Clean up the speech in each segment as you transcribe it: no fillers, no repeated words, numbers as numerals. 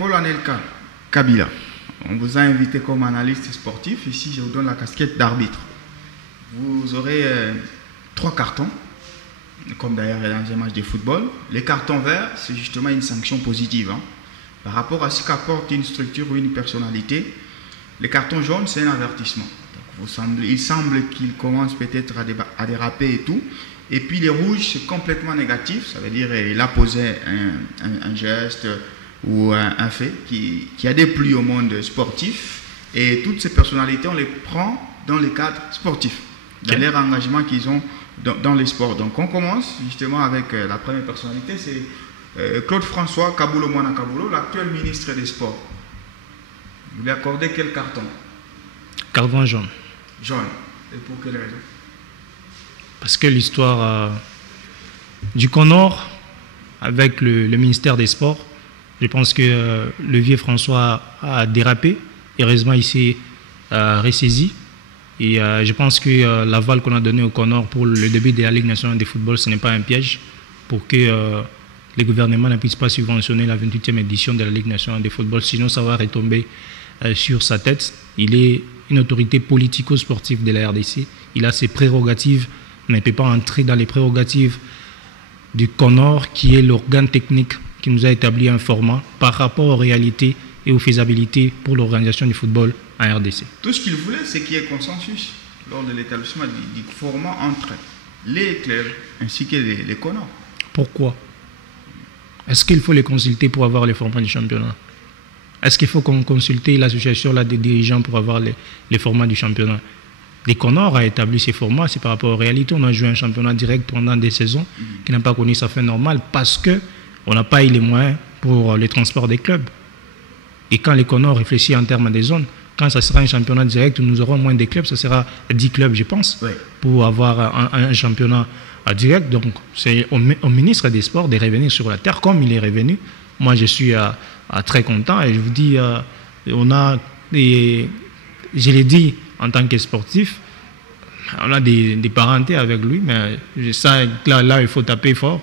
Paul Anelka Kabila, on vous a invité comme analyste sportif. Ici, je vous donne la casquette d'arbitre. Vous aurez 3 cartons, comme d'ailleurs dans un match de football. Les cartons verts, c'est justement une sanction positive. Par rapport à ce qu'apporte une structure ou une personnalité. Les cartons jaunes, c'est un avertissement. Donc, il semble qu'il commence peut-être à déraper et tout. Et puis les rouges, c'est complètement négatif. Ça veut dire qu'il a posé un geste ou un fait qui a déplu au monde sportif. Et toutes ces personnalités, on les prend dans le cadre sportif, dans leur engagement qu'ils ont dans les sports. Donc on commence justement avec la première personnalité, c'est Claude-François Kaboulo-Moana Kaboulo, l'actuel ministre des Sports. Vous lui accordez quel carton? Carton jaune. Jaune. Et pour quelle raison? Parce que l'histoire du Conor avec le ministère des Sports, je pense que le vieux François a dérapé. Heureusement, il s'est ressaisi. Et je pense que l'aval qu'on a donné au Conor pour le début de la Ligue nationale de football, ce n'est pas un piège pour que les gouvernements ne puissent pas subventionner la 28e édition de la Ligue nationale de football. Sinon, ça va retomber sur sa tête. Il est une autorité politico-sportive de la RDC. Il a ses prérogatives, mais ne peut pas entrer dans les prérogatives du Conor, qui est l'organe technique qui nous a établi un format par rapport aux réalités et aux faisabilités pour l'organisation du football en RDC. Tout ce qu'il voulait, c'est qu'il y ait consensus lors de l'établissement du format entre les clubs ainsi que les Conor. Pourquoi? Est-ce qu'il faut les consulter pour avoir les formats du championnat? Est-ce qu'il faut consulter l'association des dirigeants pour avoir les formats du championnat? Les Conor a établi ces formats, c'est par rapport aux réalités. On a joué un championnat direct pendant des saisons qui n'a pas connu sa fin normale parce qu'on n'a pas eu les moyens pour les transports des clubs. Et quand les Conor réfléchissent en termes des zones, quand ça sera un championnat direct où nous aurons moins de clubs, ça sera 10 clubs, je pense, pour avoir un championnat direct. Donc, c'est au ministre des Sports de revenir sur la terre comme il est revenu. Moi, je suis très content et je vous dis, je l'ai dit en tant que sportif, on a des parentés avec lui, mais ça, là, il faut taper fort,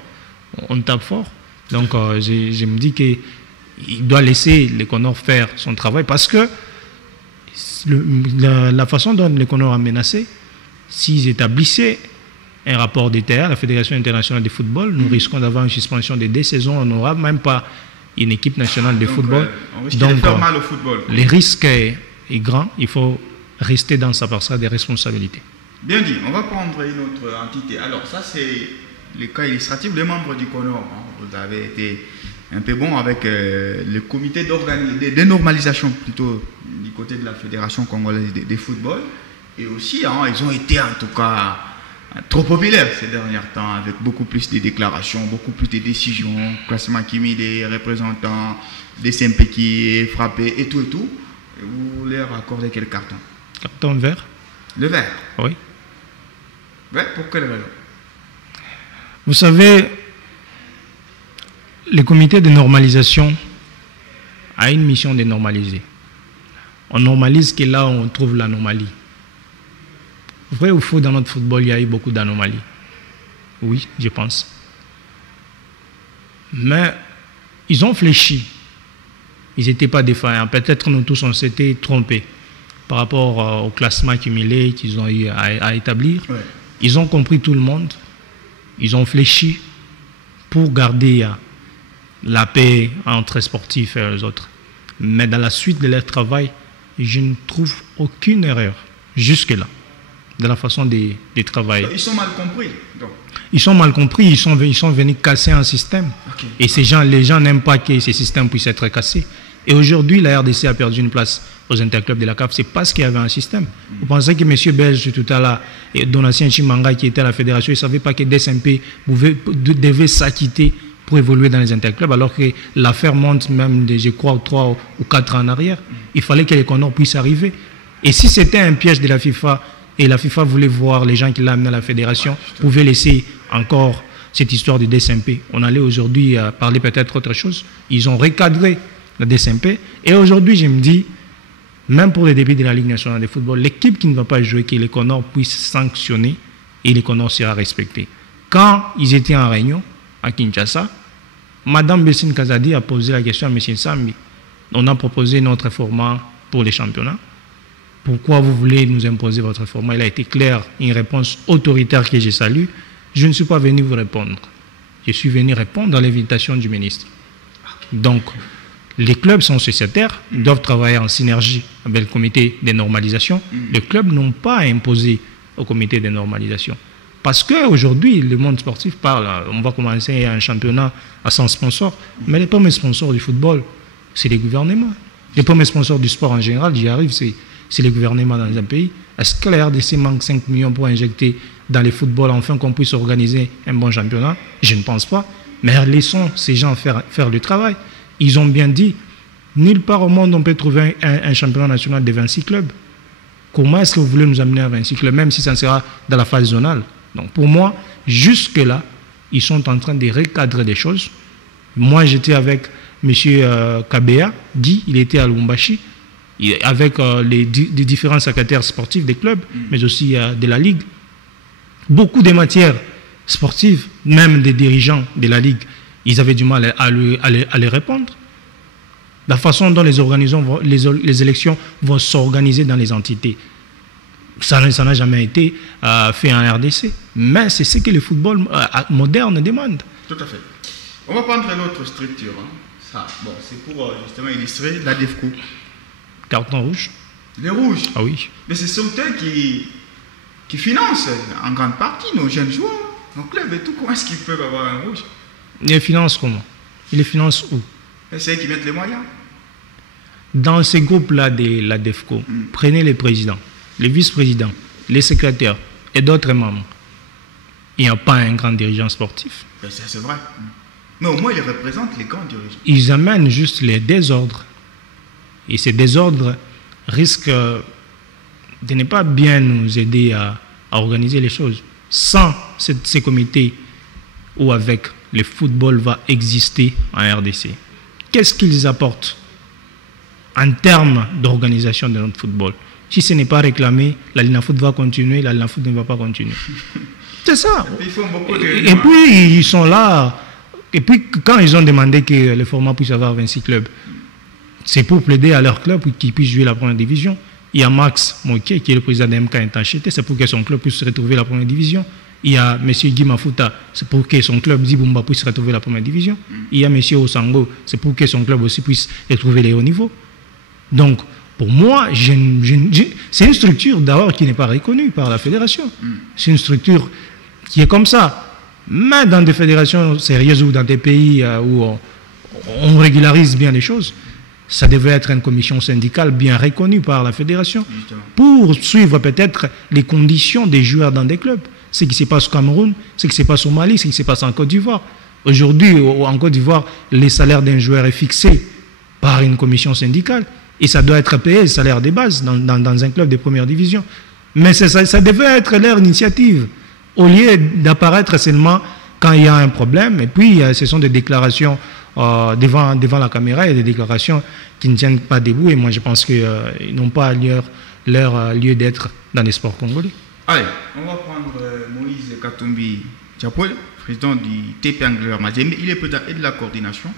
on tape fort. Donc, je me dis qu'il doit laisser les Conor faire son travail parce que la façon dont les Conor a menacé, s'ils établissaient un rapport d'État à la Fédération internationale de football, nous risquons d'avoir une suspension de 2 saisons, on n'aura même pas une équipe nationale de football. On risque de faire mal au football. Le risque est grand, il faut rester dans sa parcelle des responsabilités. Bien dit, on va prendre une autre entité. Alors ça c'est le cas illustratif des membres du Conor. Vous avez été un peu bon avec le comité de normalisation plutôt du côté de la Fédération congolaise de football. Et aussi, ils ont été en tout cas trop populaires ces derniers temps avec beaucoup plus de déclarations, beaucoup plus de décisions, classement qui met des représentants, des SMP qui est frappé et tout et tout. Et vous leur accordez quel carton? Carton vert. Le vert? Oui. Vert pour quelle raison? Vous savez, le comité de normalisation a une mission de normaliser. On normalise que là où on trouve l'anomalie. Vrai ou faux, dans notre football, il y a eu beaucoup d'anomalies. Oui, je pense. Mais ils ont fléchi. Ils n'étaient pas défaillants. Peut-être nous tous, on s'était trompés par rapport au classement accumulé qu'ils ont eu à établir. Ouais. Ils ont compris tout le monde. Ils ont fléchi pour garder la paix entre sportifs et les autres. Mais dans la suite de leur travail, je ne trouve aucune erreur jusque-là de la façon de travailler. Ils sont mal compris. Donc. Ils sont mal compris, ils sont venus casser un système. Okay. Et les gens n'aiment pas que ces systèmes puissent être cassés. Et aujourd'hui, la RDC a perdu une place aux interclubs de la CAF, c'est parce qu'il y avait un système. Vous pensez que M. Belge, tout à l'heure, et Donatien Chimanga, qui était à la fédération, il ne savait pas que DSMP devait s'acquitter pour évoluer dans les interclubs, alors que l'affaire monte même, je crois, 3 ou 4 ans en arrière. Il fallait que les Conor puissent arriver. Et si c'était un piège de la FIFA, et la FIFA voulait voir les gens qui l'ont amené à la fédération, pouvaient laisser encore cette histoire du DSMP. On allait aujourd'hui parler peut-être autre chose. Ils ont recadré la DSMP. Et aujourd'hui, je me dis, même pour les débuts de la Ligue nationale de football, l'équipe qui ne va pas jouer, que les Conor puissent sanctionner et les Conor sera respecté. Quand ils étaient en réunion à Kinshasa, Madame Bessine Kazadi a posé la question à M. Sambi. On a proposé notre format pour les championnats. Pourquoi vous voulez nous imposer votre format? Il a été clair, une réponse autoritaire que j'ai salue. Je ne suis pas venu vous répondre. Je suis venu répondre à l'invitation du ministre. Donc, les clubs sont sociétaires, ils doivent travailler en synergie avec le comité de normalisation. Les clubs n'ont pas à imposer au comité de normalisation. Parce qu'aujourd'hui, le monde sportif parle, on va commencer un championnat à 100 sponsors, mais les premiers sponsors du football, c'est les gouvernements. Les premiers sponsors du sport en général, j'y arrive, c'est les gouvernements dans un pays. Est-ce que la RDC manque 5 millions pour injecter dans les footballs afin qu'on puisse organiser un bon championnat? Je ne pense pas. Mais laissons ces gens faire le travail. Ils ont bien dit, nulle part au monde on peut trouver un championnat national de 26 clubs. Comment est-ce que vous voulez nous amener à 26 clubs, même si ça sera dans la phase zonale? Donc pour moi, jusque-là, ils sont en train de recadrer des choses. Moi, j'étais avec M. Kabea, Guy, il était à Lubumbashi, avec les différents secrétaires sportifs des clubs, mais aussi de la Ligue. Beaucoup de matières sportives, même des dirigeants de la Ligue, ils avaient du mal à les répondre. La façon dont les élections vont s'organiser dans les entités, ça n'a jamais été fait en RDC. Mais c'est ce que le football moderne demande. Tout à fait. On va prendre l'autre structure. Hein. Ça, bon, c'est pour justement illustrer la DEFCO. Carton rouge. Les rouges. Ah oui. Mais ce sont eux qui financent en grande partie nos jeunes joueurs, nos clubs et tout. Comment est-ce qu'ils peuvent avoir un rouge? Ils les financent comment? Ils les financent où? C'est eux qui mettent les moyens. Dans ces groupes-là de la DEFCO, prenez les présidents, les vice-présidents, les secrétaires et d'autres membres. Il n'y a pas un grand dirigeant sportif. C'est vrai. Mais au moins, ils représentent les grands dirigeants. Ils amènent juste les désordres. Et ces désordres risquent de ne pas bien nous aider à organiser les choses. Sans ces comités où avec le football va exister en RDC, qu'est-ce qu'ils apportent en termes d'organisation de notre football? Si ce n'est pas réclamé, la Linafoot va continuer, la Linafoot ne va pas continuer. C'est ça. Et puis, ils sont là. Et puis, quand ils ont demandé que le format puisse avoir 26 clubs, c'est pour plaider à leur club pour qu'ils puissent jouer la première division. Il y a Max Moké, qui est le président de MK Intanchete, c'est pour que son club puisse retrouver la première division. Il y a M. Guy Mafuta, c'est pour que son club Zibumba puisse retrouver la première division. Il y a M. Osango, c'est pour que son club aussi puisse retrouver les hauts niveaux. Donc, pour moi, c'est une structure d'abord qui n'est pas reconnue par la fédération. C'est une structure qui est comme ça. Mais dans des fédérations sérieuses ou dans des pays où on régularise bien les choses, ça devait être une commission syndicale bien reconnue par la fédération pour suivre peut-être les conditions des joueurs dans des clubs. Ce qui se passe au Cameroun, ce qui se passe au Mali, ce qui se passe en Côte d'Ivoire. Aujourd'hui, en Côte d'Ivoire, les salaires d'un joueur est fixé par une commission syndicale et ça doit être payé, le salaire des bases, dans un club de première division. Mais ça devait être leur initiative, au lieu d'apparaître seulement quand il y a un problème. Et puis, ce sont des déclarations devant la caméra et des déclarations qui ne tiennent pas debout. Et moi, je pense qu'ils n'ont pas leur lieu d'être dans les sports congolais. Allez, on va prendre Moïse Katumbi Diapoué, président du TP Angler Mazembe. Il est président et de la coordination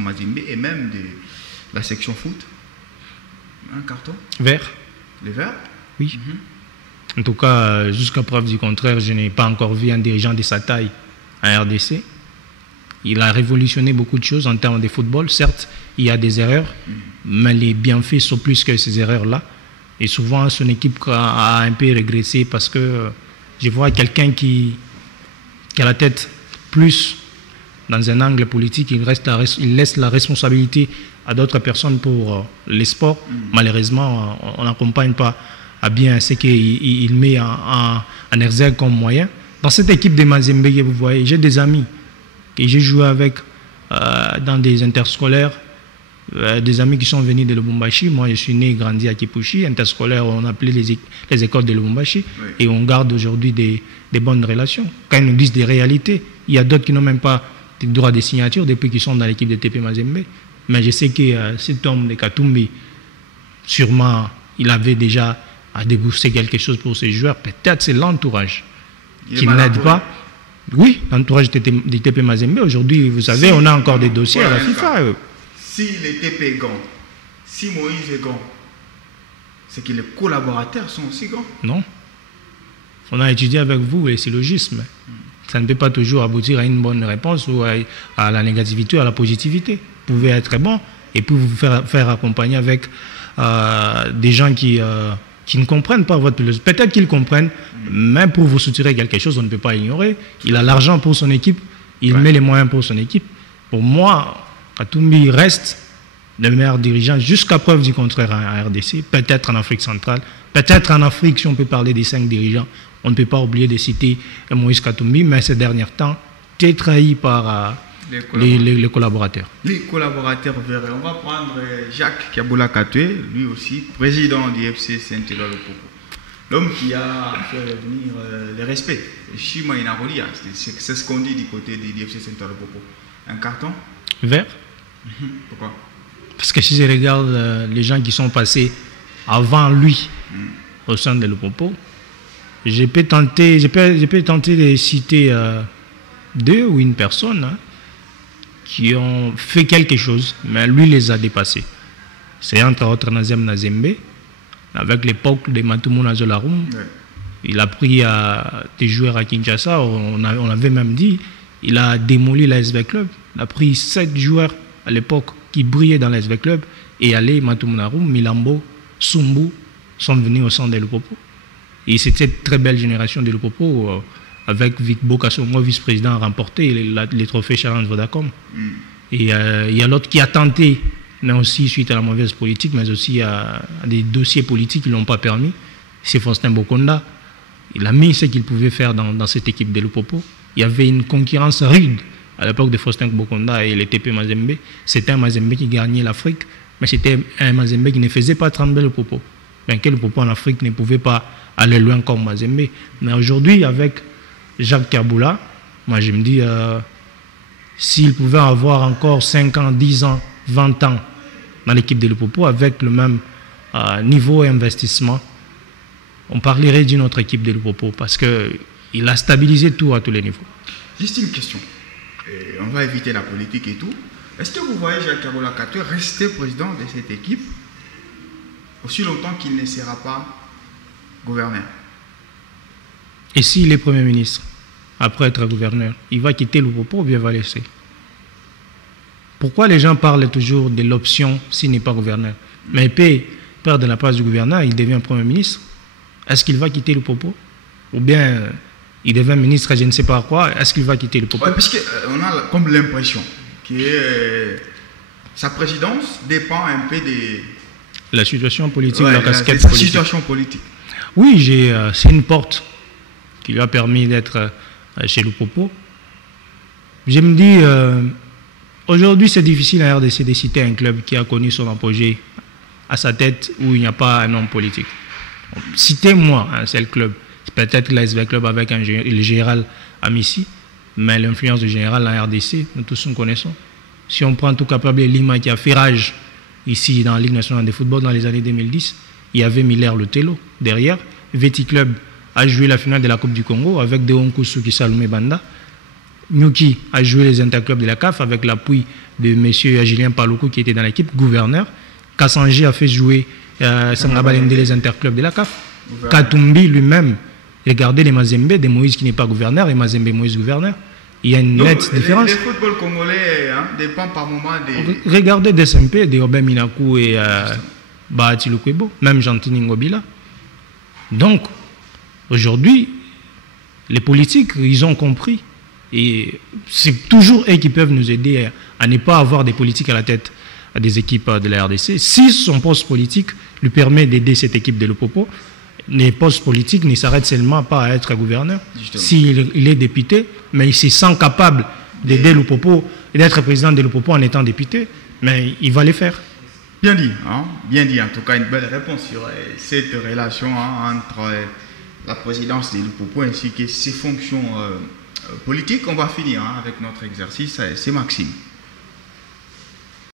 Mazembe et même de la section foot. Un carton vert. Les verts? Oui. En tout cas, jusqu'à preuve du contraire, je n'ai pas encore vu un dirigeant de sa taille en RDC. Il a révolutionné beaucoup de choses en termes de football. Certes, il y a des erreurs, mais les bienfaits sont plus que ces erreurs-là. Et souvent, son équipe a un peu régressé parce que je vois quelqu'un qui a la tête plus dans un angle politique. Il laisse la responsabilité à d'autres personnes pour les sports. Malheureusement, on n'accompagne pas à bien ce qu'il met en exergue comme moyen. Dans cette équipe de Mazembe, vous voyez, j'ai des amis que j'ai joué avec dans des interscolaires, des amis qui sont venus de Lubumbashi. Moi, je suis né et grandi à Kipushi. Interscolaire, on appelait les écoles de Lubumbashi. Oui. Et on garde aujourd'hui des bonnes relations. Quand ils nous disent des réalités, il y a d'autres qui n'ont même pas de droit de signature depuis qu'ils sont dans l'équipe de TP Mazembe. Mais je sais que cet homme de Katumbi, sûrement, il avait déjà à débourser quelque chose pour ses joueurs. Peut-être c'est l'entourage qui n'aide pas. Oui, l'entourage de TP Mazembe. Aujourd'hui, vous savez, on a encore des dossiers à la FIFA. si les TP est grand, si Moïse est grand, c'est que les collaborateurs sont aussi grands. Non. On a étudié avec vous les syllogismes. Ça ne peut pas toujours aboutir à une bonne réponse ou à la négativité ou à la positivité. Vous pouvez être très bon et puis vous faire accompagner avec des gens qui ne comprennent pas votre philosophie. Peut-être qu'ils comprennent, mais pour vous soutirer quelque chose, on ne peut pas ignorer. Il a l'argent pour son équipe, il met les moyens pour son équipe. Pour moi, Katumbi reste le meilleur dirigeant jusqu'à preuve du contraire en RDC, peut-être en Afrique centrale, peut-être en Afrique, si on peut parler des 5 dirigeants. On ne peut pas oublier de citer Moïse Katumbi, mais ces derniers temps, tu es trahi par les collaborateurs. Les collaborateurs verts. On va prendre Jacques Kaboula Katoué, lui aussi, président du FC Saint-Éloi-le-Popo. L'homme qui a fait revenir le respect. Shima Inaroli, c'est ce qu'on dit du côté du FC Saint-Éloi-le-Popo. Un carton vert. Pourquoi? Parce que si je regarde les gens qui sont passés avant lui au sein de l'Opopo, je peux tenter de citer 2 ou une personne qui ont fait quelque chose, mais lui les a dépassés. C'est entre autres Nazem Nazembe, avec l'époque de Matumuna Zolarum. Ouais. Il a pris des joueurs à Kinshasa, on avait même dit, il a démoli la SV Club. Il a pris 7 joueurs à l'époque qui brillaient dans la SV Club et allé Matumuna Rum, Milambo, Sumbu sont venus au centre de l'Opopo. Et c'était une très belle génération de l'Opopo, avec Vic Bokasongo, vice-président, a remporté les trophées Challenge Vodacom. Et il y a l'autre qui a tenté, mais aussi suite à la mauvaise politique, mais aussi à des dossiers politiques qui ne l'ont pas permis. C'est Faustin Bokonda. Il a mis ce qu'il pouvait faire dans cette équipe de l'Opopo. Il y avait une concurrence rude à l'époque de Faustin Bokonda et le TP Mazembe. C'était un Mazembe qui gagnait l'Afrique, mais c'était un Mazembe qui ne faisait pas trembler l'Opopo. Ben, que l'Opopo en Afrique ne pouvait pas aller loin comme Mazembe. Mais aujourd'hui, avec Jacques Kaboula, moi je me dis, s'il pouvait avoir encore 5 ans, 10 ans, 20 ans dans l'équipe de l'Opopo, avec le même niveau et investissement, on parlerait d'une autre équipe de l'Opopo parce qu'il a stabilisé tout à tous les niveaux. Juste une question. On va éviter la politique et tout. Est-ce que vous voyez Jacques Kaboula Katoué rester président de cette équipe aussi longtemps qu'il ne sera pas gouverneur? Et s'il est Premier ministre, après être gouverneur, il va quitter l'Opopo ou bien il va laisser? Pourquoi les gens parlent toujours de l'option s'il n'est pas gouverneur? Mais il peut perdre la place du gouverneur, il devient Premier ministre. Est-ce qu'il va quitter l'Opopo? Ou bien il devient ministre, je ne sais pas quoi, est-ce qu'il va quitter l'Opopo? Ouais, parce qu'on a comme l'impression que sa présidence dépend un peu de la situation politique, de la casquette politique. La situation politique. Oui, c'est une porte qui lui a permis d'être chez l'Opopo. Je me dis, aujourd'hui c'est difficile à RDC de citer un club qui a connu son apogée à sa tête où il n'y a pas un homme politique. Citez-moi un seul club, peut-être l'ASV Club avec le général Amissi, mais l'influence du général en RDC, nous tous nous connaissons. Si on prend tout capable Lima qui a fait rage ici dans la Ligue nationale de football dans les années 2010, il y avait Miller Lotelo derrière. Veti Club a joué la finale de la Coupe du Congo avec Deon Koussouki Salomé Banda. Nyuki a joué les interclubs de la CAF avec l'appui de M. Julien Paloukou qui était dans l'équipe, gouverneur. Kassanji a fait jouer Sangabalende les interclubs de la CAF. Katumbi lui-même, regardez les Mazembe de Moïse qui n'est pas gouverneur et Mazembe Moïse gouverneur. Il y a une nette différence. Le football congolais dépend par moment des... Regardez DSMP, de Robin Minakou et Bahati Lukwebo, même Gentini Ngobila. Donc, aujourd'hui, les politiques, ils ont compris. Et c'est toujours eux qui peuvent nous aider à ne pas avoir des politiques à la tête des équipes de la RDC. Si son poste politique lui permet d'aider cette équipe de l'Opopo, les postes politiques ne s'arrêtent seulement pas à être gouverneur. S'il est député, mais il se sent capable d'aider l'Opopo et d'être président de l'Opopo en étant député, mais il va les faire. Bien dit, hein? Bien dit. En tout cas, une belle réponse sur cette relation entre la présidence de l'Opopo ainsi que ses fonctions politiques. On va finir avec notre exercice. C'est Maxime.